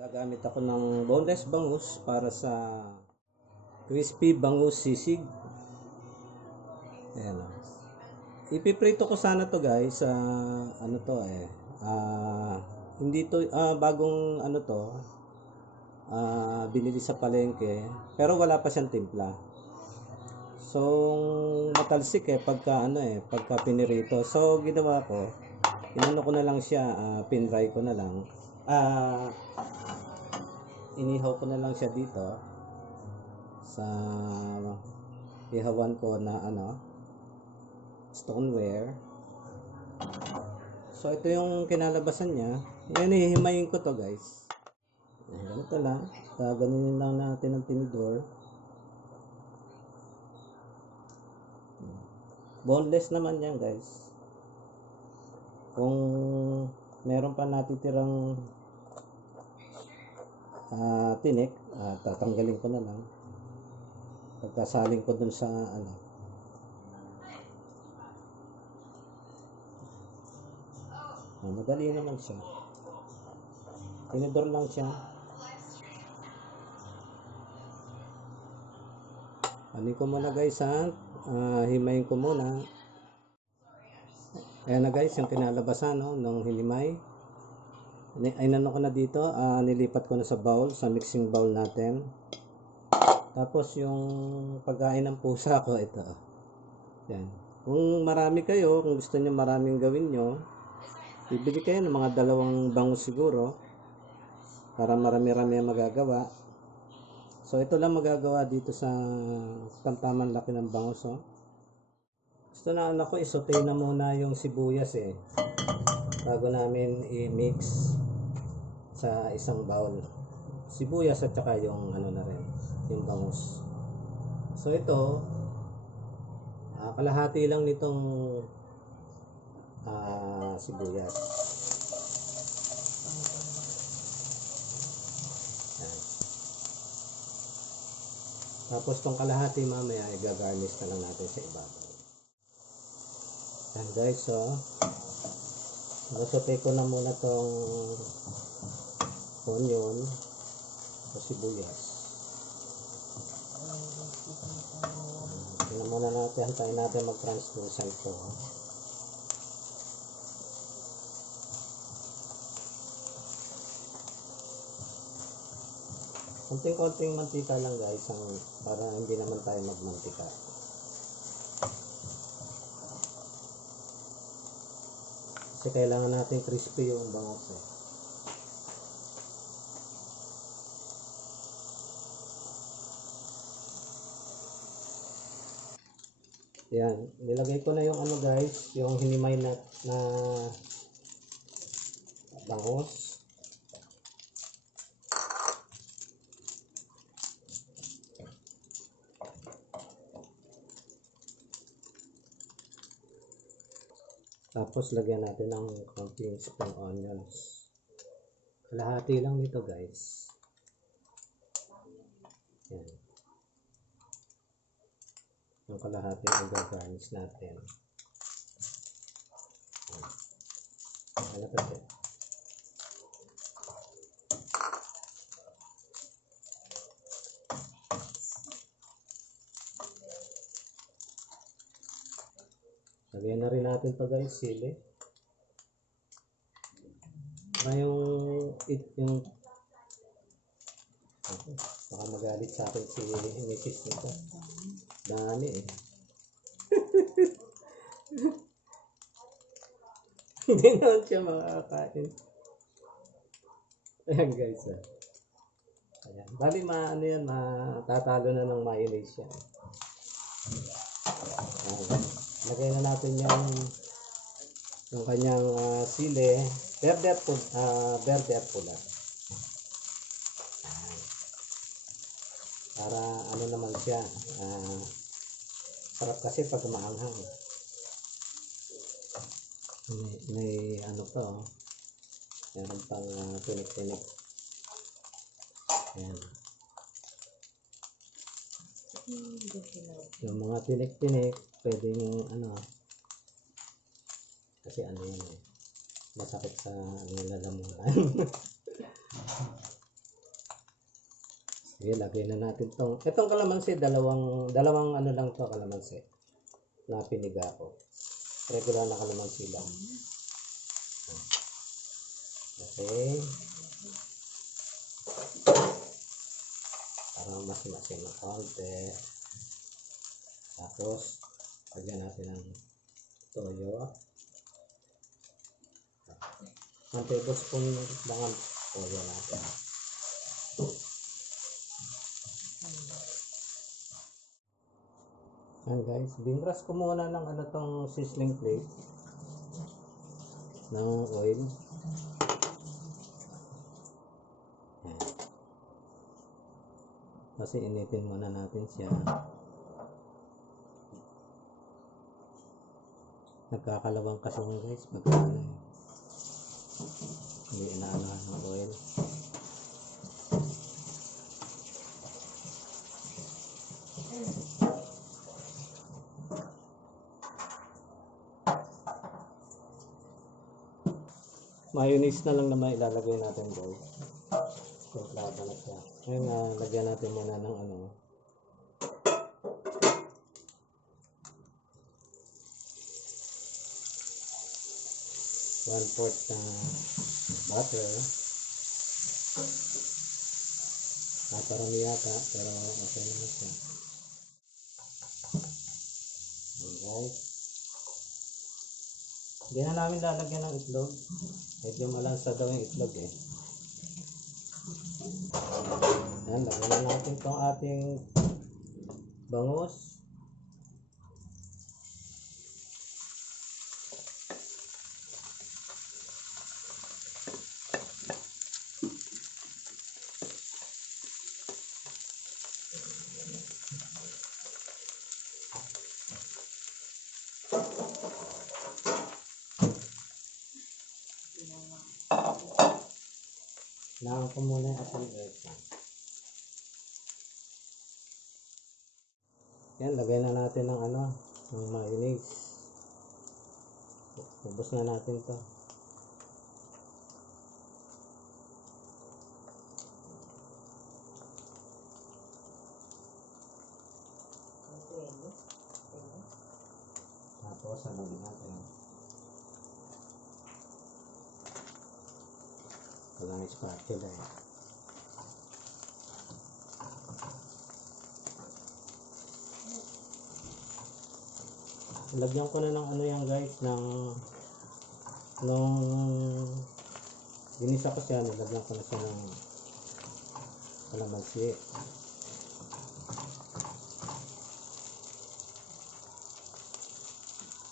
Gagamit ako ng boneless bangus para sa crispy bangus sisig. Ayan o. Ipiprito ko sana to guys sa ano to hindi to bagong ano to binili sa palengke pero wala pa siyang timpla. So matalsik pagka pagka pinirito. So ginawa ko, inano ko na lang siya, pinry ko na lang. Inihaw ko na lang siya dito sa ihawan ko na stoneware. So ito yung kinalabasan niya. Yan, ihimayin ko to guys. Ganito lang. Ganunin lang natin ang tinidor. Boneless naman yan guys. Kung meron pa natitirang tinik, tatanggalin ko na lang. Pagkasaling ko dun sa madali naman siya. Tinidor lang siya. Anin ko muna guys himayin ko muna. Ayan na guys yung kinalabasan ng hinimay. Inano ko na dito, nilipat ko na sa bowl, sa mixing bowl natin. Tapos yung pagkain ng pusa ko, ito. Yan. Kung marami kayo, kung gusto niyo maraming gawin nyo, bibili kayo ng mga 2 bangus siguro para marami-rami ang magagawa. So ito lang magagawa dito sa tamtamang laki ng bangus. Gusto na ko isote na muna yung sibuyas bago namin i-mix sa isang bowl. Sibuyas at saka yung na rin, yung bangus. So ito, kalahati lang nitong sibuyas. Yan. Tapos tong kalahati mamaya i-garnish na lang natin sa ibabaw. Yan guys, nasote ko na muna tong onion o sibuyas. Tingnan muna natin, hantayin natin mag-translucent to. Konting-konting mantika lang guys, para hindi naman tayo magmantika. Kasi kailangan natin crispy yung bangus Yan, nilagay ko na yung guys, yung hinimay na bangus. Tapos lagyan natin ng konting spring onions. Kalahati lang nito guys. Yan. Yung kalahati ang garnish natin. Ano pa ito? Lagyan na rin natin to guys, sili. Yung baka magalit sa akin si Mrs. nito. Dami Hindi naman siya makakain. Ayan guys Ayan. Bali yan, matatalo na ng mayonnaise yan. Lagay na natin yung kanyang sili, verde at pula. Para naman siya, sarap kasi pag maanghang. May to, meron pang tinik-tinik. Ayan. Yung mga tinik-tinik, pwedeng kasi yan masakit sa lalamunan. Sige, lagay na natin itong kalamansi, dalawang ano lang to kalamansi na piniga ko. Regular na kalamansi lang. Okay. Para mas masin na konti. Tapos, lagyan natin ng toyo. 1 tablespoon lang ang toyo natin. Ayan guys, binras ko muna ng ano tong sizzling plate ng oil. Ayan. Kasi initin muna natin siya. Nagkakalawang kasi guys pagka hindi inaanahan ng oil. Mayonnaise na lang naman ilalagay natin guys. Kumplado na siya. Ngayon lagyan natin muna ng ano. One-fourth na butter. Naparami yata, pero okay na siya. Alright. Hindi na namin lalagyan ng itlog. Medyo malansa daw yung itlog eh. Ayan, lagyan na natin itong ating bangus. Naan ko muna yung ating gata. Yan, lagay na natin ng ano, ng mayonnaise. Ubos na natin to. Tapos, ano natin? Walang spatula eh. Lagyan ko na ng ano yan guys, nung ginisa ko siya, nilagyan ko na siya ng kalamansi.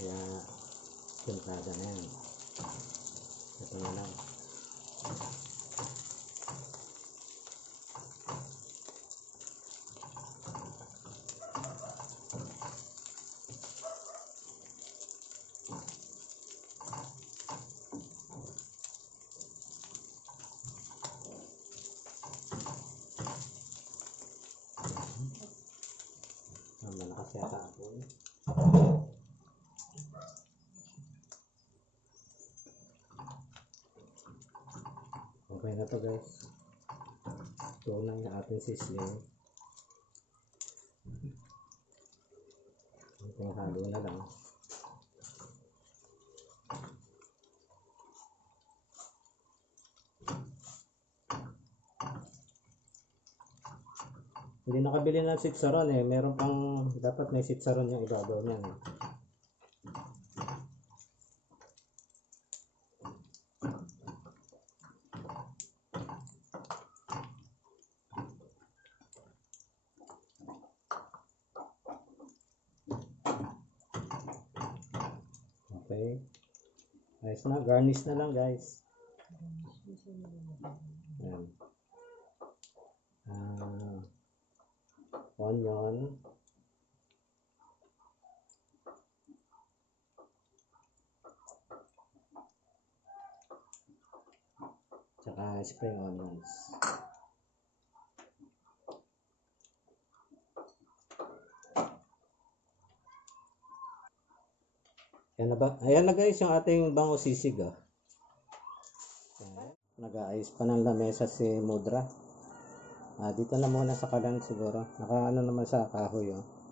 Kaya, timplada na yan. Ito na lang. Malakas yata ako. Okay na to guys. Ito na yung ating sizzling. Ito halo na lang. Hindi nakabili ng sitsaron eh. Meron pang, dapat may sitsaron yung ibabaw niyan eh. Okay. Ayos na. Garnish na lang guys. Ayan. Onion. Tsaka spring onions. Ayan na, ayan na guys yung ating bango sisig oh. Nag-aayos pa ng lamesa si Mudra. Dito na muna sa kalan siguro. Naka ano naman sa kahoy, oh.